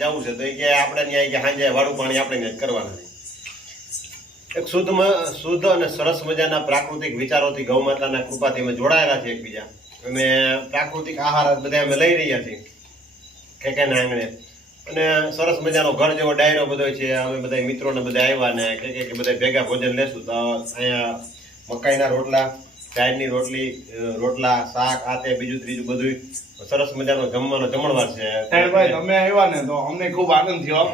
જવું છે તો એ કે આપણે ત્યાં કે સાંજે વાળું પાણી આપણે ત્યાં જ કરવાના છે. એક શુદ્ધ અને સરસ મજાના પ્રાકૃતિક વિચારોથી ગૌ માતાના કૃપાથી અમે જોડાયેલા છે એકબીજા. અમે પ્રાકૃતિક આહાર બધા અમે લઈ રહ્યા છીએ કેકેના આંગણે. અને સરસ મજાનો ઘર જેવો ડાયરો બધો છે. અમે બધા મિત્રોને બધા આવ્યા ને કે બધા ભેગા ભોજન લેશું તો અહીંયા મકાઈના રોટલા, ચાયની રોટલા, શાક, આ તે બીજું ત્રીજું બધું સરસ મજાનો જમવાનો જમણવાર છે. ભાઈ તમે આવ્યા ને તો અમને ખૂબ આનંદ થયો.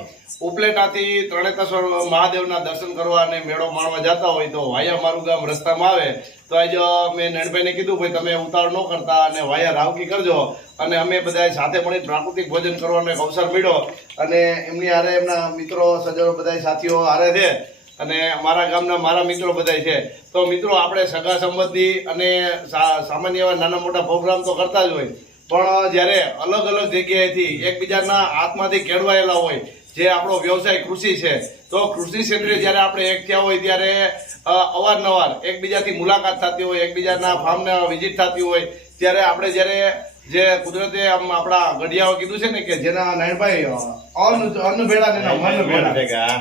ઉપલેટાથી ત્રણેતેશ્વર મહાદેવના દર્શન કરવા અને મેળો માણવા જતા હોય તો વાયા મારું ગામ રસ્તામાં આવે તો આજે મેં નયનભાઈને કીધું ભાઈ તમે ઉતાવળ ન કરતા અને વાયા રાવકી કરજો. અને અમે બધા સાથે મળી પ્રાકૃતિક ભોજન કરવાનો એક અવસર મળ્યો અને એમની હારે એમના મિત્રો સજ્જનો બધા સાથીઓ હારે છે અને મારા ગામના મારા મિત્રો બધા છે. તો મિત્રો આપણે સગા સંબંધી અને સામાન્ય એવા નાના મોટા પ્રોગ્રામ તો કરતા જ હોય, પણ જ્યારે અલગ અલગ જગ્યાએથી એકબીજાના હાથમાંથી કેળવાયેલા હોય, જે આપણો વ્યવસાય કૃષિ છે, તો કૃષિ ક્ષેત્રે જ્યારે આપણે એક થયા હોય ત્યારે અવારનવાર એકબીજાથી મુલાકાત થતી હોય, એકબીજાના ફાર્મને વિઝિટ થતી હોય, ત્યારે આપણે જ્યારે જે કુદરતે આમ આપણા ગઢિયાઓ કીધું છે ને કે જેના નાયણભાઈ અન્ન ભેળા ને મન ભેળા,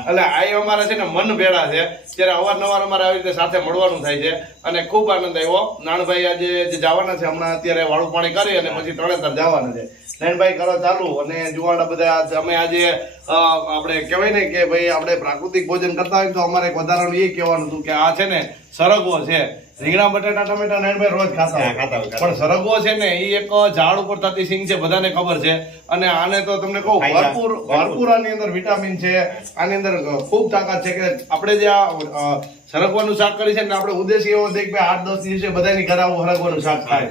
એટલે આ અમારા છે ને મન ભેળા છે. ત્યારે અવારનવાર અમારે આવી રીતે સાથે મળવાનું થાય છે અને ખૂબ આનંદ આવ્યો. નાનભાઈ આજે જે જવાના છે હમણાં અત્યારે વાળું પાણી કરી અને પછી તળેતર જવાના છે. નાનભાઈ કરો ચાલુ અને જુવાડા બધા અમે આજે આપણે કહેવાય ને કે ભાઈ આપણે પ્રાકૃતિક ભોજન કરતા હોય તો અમારે એક વધારાનું એ કહેવાનું હતું કે આ છે ને સરગવો છે. રીંગણા બટાટા ટમેટા નાનભાઈ રોજ ખાતા હોય, પણ સરગવો છે ને એ એક ઝાડ ઉપર થતી સિંગ છે, બધાને ખબર છે. અને આને તો તમને કહું ભરપૂર આની અંદર વિટામિન છે, આની અંદર ખૂબ તાકાત છે કે આપણે જે આ સરગવાનું શાક કરી છે ને આપણે ઉદ્દેશ્ય એવો દેખ 8-10 દિવસે બધાની ઘરે આવું સરગવાનું શાક થાય.